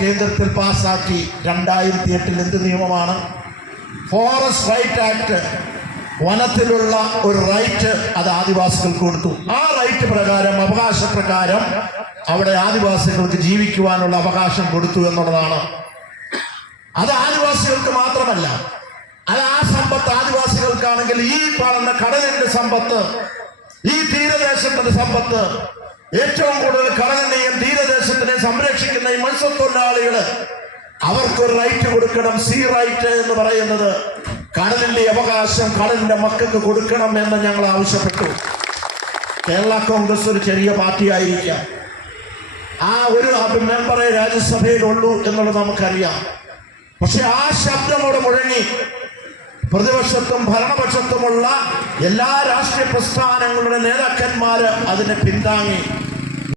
കേന്ദ്രത്തിൽ പാസ്സാക്കി. 2008 എന്ത് നിയമമാണ്? Forest right act. വനത്തിലുള്ള ഒരു റൈറ്റ് അത് ആദിവാസികൾക്ക് കൊടുത്തു. ആ റൈറ്റ് പ്രകാരം, അവകാശപ്രകാരം അവിടെ ആദിവാസികൾക്ക് ജീവിക്കുവാനുള്ള അവകാശം കൊടുത്തു എന്നുള്ളതാണ്. അത് ആദിവാസികൾക്ക് മാത്രമല്ല, അത് ആ സമ്പത്ത് ആദിവാസികൾക്കാണെങ്കിൽ ഈ കാണുന്ന കടലിന്റെ സമ്പത്ത്, ഈ തീരദേശത്തിന്റെ സമ്പത്ത്, ഏറ്റവും കൂടുതൽ കടലിനെയും തീരദേശത്തിനെ സംരക്ഷിക്കുന്ന ഈ മത്സ്യത്തൊഴിലാളികള് അവർക്കൊരു റൈറ്റ് കൊടുക്കണം. സീ റൈറ്റ് എന്ന് പറയുന്നത് കടലിന്റെ അവകാശം കടലിന്റെ മക്കൾക്ക് കൊടുക്കണം എന്ന് ഞങ്ങൾ ആവശ്യപ്പെട്ടു. കേരള കോൺഗ്രസ് ഒരു ചെറിയ പാർട്ടി ആയിരിക്കാം, ആ ഒരു മെമ്പറെ രാജ്യസഭയിലുള്ളൂ എന്നുള്ളത് നമുക്കറിയാം. പക്ഷെ ആ ശബ്ദമോട് മുഴങ്ങി പ്രതിപക്ഷത്തും ഭരണപക്ഷത്തുമുള്ള എല്ലാ രാഷ്ട്രീയ പ്രസ്ഥാനങ്ങളുടെ നേതാക്കന്മാര് അതിനെ പിന്താങ്ങി.